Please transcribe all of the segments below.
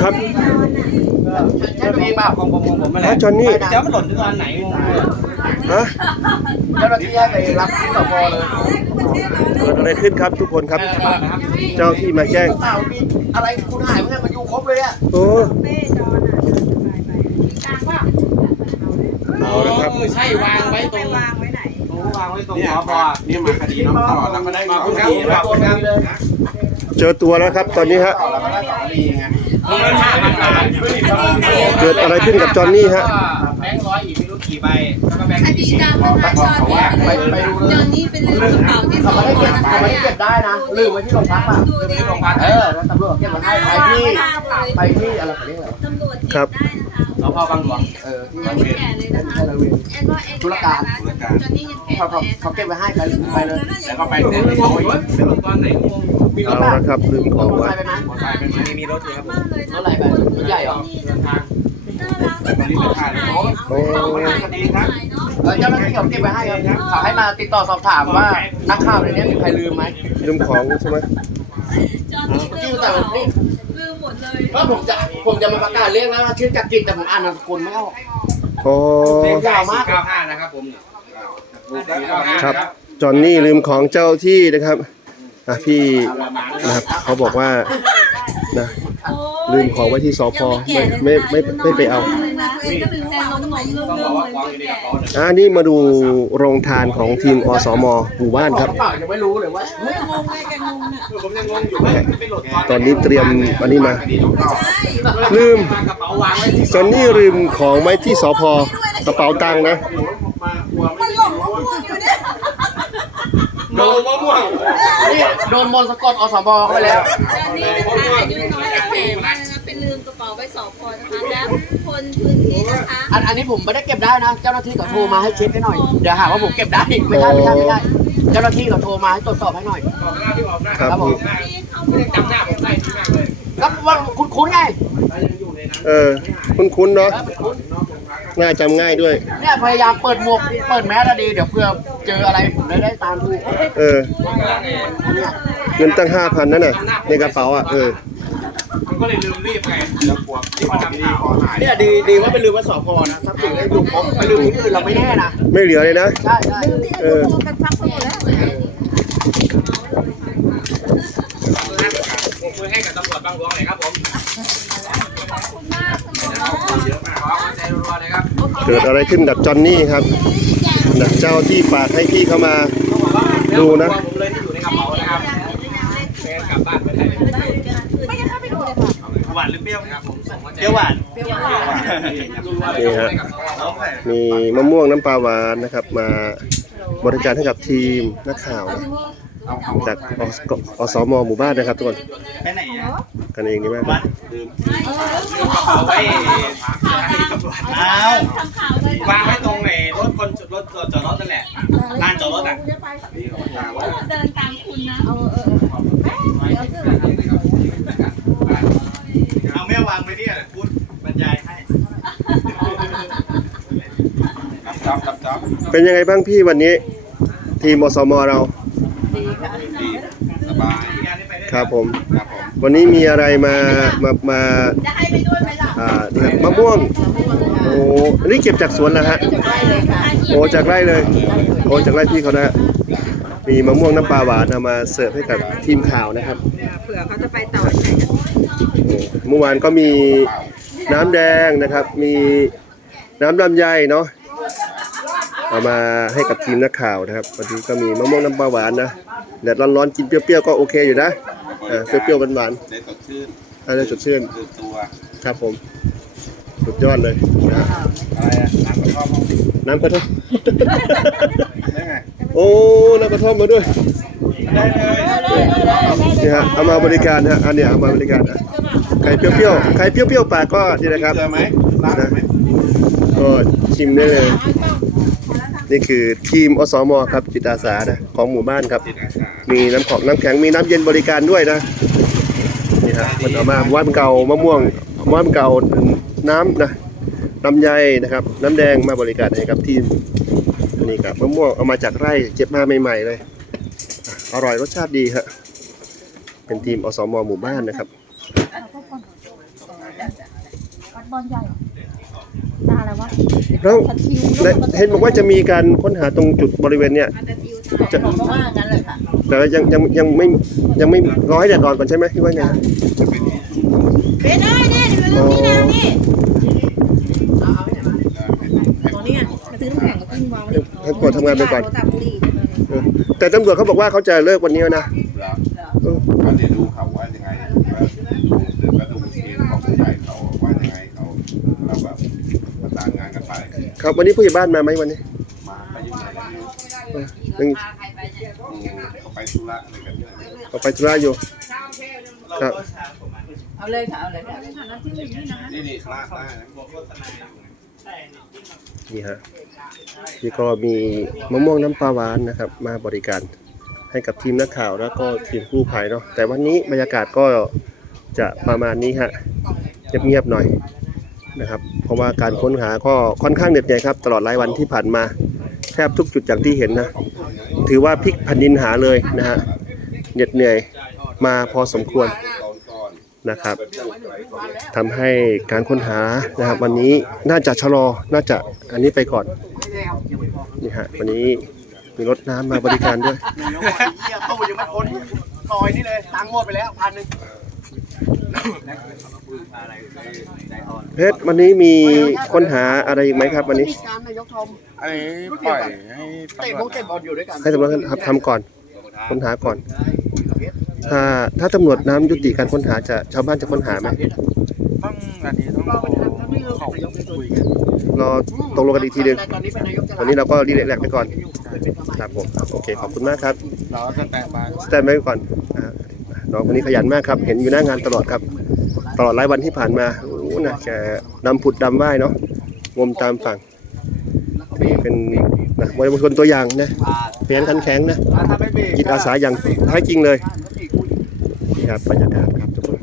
ครับใช่พี่ป่ะของผมของผมไม่แหอ๋อละจอนนี่แต่มันหล่นที่ตอนไหนงงเลยฮะเจ้าหน้าที่ให้ไปรับที่สพเลยเกิดอะไรขึ้นครับทุกคนครับนะครับเจ้าที่มาแจ้งเปล่ามีอะไรคุณหายเมื่อมันอยู่ครบเลยอะโอ้เป้จอนอะไปไปตังว่าเอาละครับเออใช่วางไว้ตไปรงวางไว้ไหนโอ้วางไว้ตรงเนี่ยสพมาเนี่ยมาคดีน้องต่อแล้วก็ได้ขอบคุณครับขอบคุณครับเจอตัวแล้วครับตอนนี้ฮะ ต่อแล้วก็ได้สองคดีไงเงินห้าพันบาทเกิดอะไรขึ้นกับจอนนี่ฮะ แบงค์ร้อยอีกไม่รู้กี่ใบ แล้วก็แบงค์คดีดังนะคะจอนนี่ไปไปดูจอนนี่เป็นลืมกระเป๋าที่สเขาองไม่ได้เก็บนะคะเขาไม่เนี่ได้ยเก็บได้นะลืมไว้ที่โรงพักป่ะดูดิที่โรงพักเออแล้วตำรวจเก็บไว้ให้ไปที่ไปที่อะไรเขาเรียกอะไรตำรวจ ครับได้นะคะสพบางหลวงเออที่ยังแก่เลยนะคะที่ระเวนแอนว่าแอนแก่นะจอนนี่ยังแก่เขาเขาเขาเก็บไว้ให้ไปไปเลยแล้วก็ไปเซ็นเขาอีกเป็นตอนไหนงงมีรเอาถป่ะละครับลืมของไว้ ไปไหมมอเตอร์ไซค์เป็นไหมมีรถเลยครับมากเลยนะรถอะไรไปรถใหญ่เหรอน่ารักของหายของหายไม่ได้หายเนาะแล้วเจ้าหน้าที่เขาเก็บไว้ให้ครับเขาให้มาติดต่อสอบถามว่านักข่าวในนี้มีใครลืมไหมลืมของใช่ไหมจอนนี่ลืมกระเป๋าลืมหมดเลย ก็ผมจะผมจะมาประกาศเรียกแล้วว่าชื่อจักริดแต่ผมอ่านนามสกุลไม่ออกโอ้ยาวมาก95นะครับผมเนี่ยครับ จอนนี่ลืมของเจ้าที่นะครับอะพี่นะครับเขาบอกว่านะลืมของไว้ที่สพไม่ไม่ไม่ไม่ไปเอา องลืบอกมเลยฟ้องอยู่ในกระเป๋าเนี่ยอ่านี่มาดูโรงทานของทีมอสมหมู่บ้านครับป๋ายังไม่รู้เลยว่างงไงแกงงน่ะผมยังงงอยู่ว่าไปหลดตอนนี้เตรียมอันนี้มาลืมกระเป๋าวางไว้ที่จอนนี่ลืมของไว้ที่สพกระเป๋าตังค์นะมันหลงมะม่วงอยู่เนี่ยโดนมะม่วงนี่โดนมนต์สะกดอสมเข้าไปแล้วจอนนี่นะคะอายุน้อย ลืมกระเป๋าไว้สองคนนะคะแล้วคนพื้นที่นะคะ อันอันนี้ผมไม่ได้เก็บได้นะ เจ้าหน้าที่เขาโทรมาให้เช็คให้หน่อย เดี๋ยวหาว่าผมเก็บได้ ไม่ใช่ไม่ใช่ไม่ใช่เจ้าหน้าที่เขาโทรมาให้ตรวจสอบให้หน่อยครับผม ที่เขาบอกจำหน้าผมได้ที่มากเลยก็ว่าคุณคุ้นๆไงเออ คุ้นๆเอเนาะอมันคุ้นง่ายจำง่ายด้วย เนี่ยพยายามเปิดหมวกเปิดแมสอะดี เดี๋ยวเพื่อเจออะไรผมได้ได้ตามดูเออ เงินตั้งห้าพันนั่นน่ะ ในกระเป๋าอะ เออมัน ก็เลยลืมรีบไงแล้วกลัวที่มาทำข่าวหายเนี่ยดีดีว่าไปลืมไว้สพนะทรัพย์สินได้อยู่ครบไปลืมที่อื่นเราไม่แน่นะไม่เหลือเลยนะ ใช่ใช่เออ กันฟักไปหมดแล้วผมคุยให้กับตำรวจบางหลวงหน่อยครับผมขอบคุณมากคุณหมอขอใจรัวๆเลยครับเกิดอะไรขึ้นกับจอนนี่ครับนะเจ้าที่ฝากให้พี่เข้ามา ดูนะ ผมเลยที่อยู่ในกระเป๋านะครับแฟนกลับบ้านไปได้ ไม่งั้นเข้าไปดูเลยค่ะ หวานหรือเปรี้ยวครับผมเดี๋ยวหวานนี่ฮะมีมะม่วงน้ำปลาหวานนะครับ มาบริการให้กับทีมนักข่าวนะเอาเอาจากอสอสมหมู่บ้านนะครับทุกคนไปไหนอะกันเองนี่มากลืมเอาไว้อ้าวทำข่าวไว้วางไว้ตรงไหนรถคนรถจอดรถนั่นแหละลานจอดรถอะเดินตามคุณนะ เออเออเออแม่เดี๋ยวซื้อมา เอาแม่วางไว้เนี่ยพูดบรรยายให้รับจ๊อบรับจ๊อบเป็นยังไงบ้างพี่วันนี้ ทีมอสมเราดีสบายครับผม ครับผมวันนี้มีอะไรมามามาจะให้ไปด้วยไหมล่ะอ่านี่ครับมะม่วงโอ้อันนี้เก็บจากสวนแล้วฮะได้เลยค่ะโอ้จากไร่เลยโอ้จากไร่พี่เขานะฮะมีมะม่วงน้ำปลาหวานเอามาเสิร์ฟให้กับทีมข่าวนะครับ เผื่อเขาจะไปต่อที่ไหนกันโอ้ เมื่อวานก็มีน้ำแดงนะครับ มีน้ำลำไยเนาะเอามาให้กับทีมนักข่าวนะครับวันนี้ก็มีมะม่วงน้ำปลาหวานนะแดดร้อนๆกินเปรี้ยวๆก็โอเคอยู่นะอ่าเปรี้ยวๆหวานได้สดชื่นๆอะไรสดชื่นตื่นตัวครับผมสุดยอดเลยนะฮะอะไรอะน้ำกระท่อมน้ำกระท่อมได้ไงโอ้น้ำกระท่อมมาด้วยได้ เลยนี่ฮะเอามาบริการฮะอันเนี้ยเอามาบริการอะใครเปรี้ยวๆใครเปรี้ยวๆปากก็นี่นะครับเจอไหมร้านไหมก็ชิมได้เลย นี่คือทีมอสมครับจิตอาสานะของหมู่บ้านครับจิตอาสามีน้ำของน้ำแข็งมีน้ำเย็นบริการด้วยนะนี่ฮะมันเอามาว่านเก่ามะม่วงว่านเก่าน้ำนะลำไยนะครับ น้ำแดงมาบริการให้กับทีมอันนี้ครับมะม่วงเอามาจากไร่เก็บมาใหม่ๆเลย อร่อยรสชาติดีฮะเป็นทีมอสมหมู่บ้านนะครับบอลใหญ่ตาอะไรวะแล้วและเห็นบอกว่าจะมีการค้นหาตรงจุดบริเวณเนี่ยจะว่างั้นเลยค่ะแต่ว่ายังยังยังไม่ยังไม่ร้อยแดดอ่อนก่อนใช่ไหมที่ว่าไงเป็นได้เนี่ยเดี๋ยวเรานี่นะนี่ตรงนี้ไงมาซื้อน้ำแข็งกับกิ้งวางไว้ให้กดทำงานไปก่อน โทรศัพท์บุหรี่เออแต่ตำรวจเขาบอกว่าเขาจะเลิกวันนี้แล้วนะเออก็เดี๋ยวดูเขาว่ายังไงว่าดูเดี๋ยวก็ดูทีมของผู้ใหญ่เขาว่ายังไงเขาเราแบบประสานงานกันไปครับ วันนี้ผู้ใหญ่บ้านมาไหมวันนี้มาไปอยู่ไหนกันอยู่เออยังอืมเขาไปธุระอะไรกันเนี่ย ออกไปธุระอยู่ ครับ เอาเลยค่ะ เอาเลยค่ะ นี่นี่ลากได้นะ นี่ฮะนี่ก็มีมะม่วงน้ำปลาหวานนะครับ มาบริการให้กับทีมนักข่าวแล้วก็ทีมกู้ภัยเนาะแต่วันนี้บรรยากาศก็จะประมาณนี้ฮะเงียบๆหน่อยนะครับ เพราะว่าการค้นหาก็ค่อนข้างเหน็ดเหนื่อยครับ ตลอดหลายวันที่ผ่านมาแทบทุกจุดอย่างที่เห็นนะ ถือว่าพลิกแผ่นดินหาเลยนะฮะเหน็ดเหนื่อยมาพอสมควร นก่อนนะครับเป็นผู้ใหญ่ก่อนทำให้การค้นหานะครับ วันนี้น่าจะชะลอน่าจะอันนี้ไปก่อนนี่ฮะวันนี้มีรถน้ำมาบริการด้วยเหี้ยตู้ยังไม่พ้นซอยนี่เลยตังค์หมดไปแล้วพันหนึ่งเพชรวันนี้มีค้นหาอะไรอีกไหมครับวันนี้มีการนายกทอมอันนี้ปล่อยให้เตะบอลเตะบอลอยู่ด้วยกันให้ตำรวจทำทำก่อนค้นหาก่อน ถ้าถ้าตำรวจน้ำยุติการค้นหาจะชาวบ้านจะค้นหาไหมต้องอันนี้ต้องรอเขาคุยกันรอตกลงกันอีกทีหนึงตอนนี้เป็นนายกตอนนี้เราก็รีแลกซ์ไปก่อนครับผมโอเคขอบคุณมากครับเราจะแต่มาสแตนไว้ก่อนอ่าน้องคนนี้ขยันมากครับ เห็นอยู่หน้างานตลอดครับ ตลอดหลายวันที่ผ่านมาโอ้โหนะแกดำผุดดำว่ายเนาะงมตามฝั่งถือเป็นนะมวยมงคลตัวอย่างนะเพียงขันแข็งนะถ้าไม่เบรกจิตอาสาอย่างแท้จริงเลย นี่ครับบรรยากาศครับทุกคน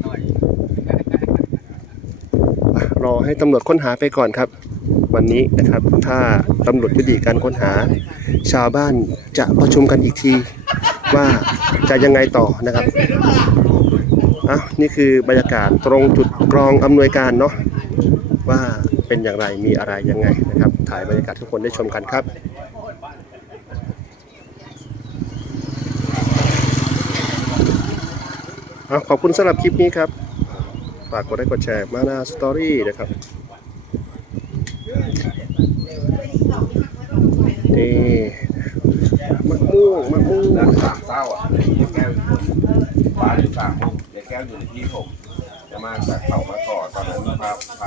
อะรอให้ตำรวจค้นหาไปก่อนครับ วันนี้นะครับ ถ้าตำรวจยุติการค้นหา ชาวบ้านจะประชุมกันอีกทีว่าจะยังไงต่อนะครับอะนี่คือบรรยากาศตรงจุดกรองอำนวยการเนาะว่าเป็นอย่างไรมีอะไรยังไงนะครับ ถ่ายบรรยากาศให้ทุกคนได้ชมกันครับ อะ ขอบคุณสำหรับคลิปนี้ครับ ฝากกดไลค์กดแชร์มาหน้าสตอรี่นะครับนี่มะม่วงมะม่วงสามเศร้าอะแก้วอยู่คนบ้านอยู่สามมุกยายแก้วอยู่ในที่ผมจะมาจากเขามาต่อตอนนั้นพาพา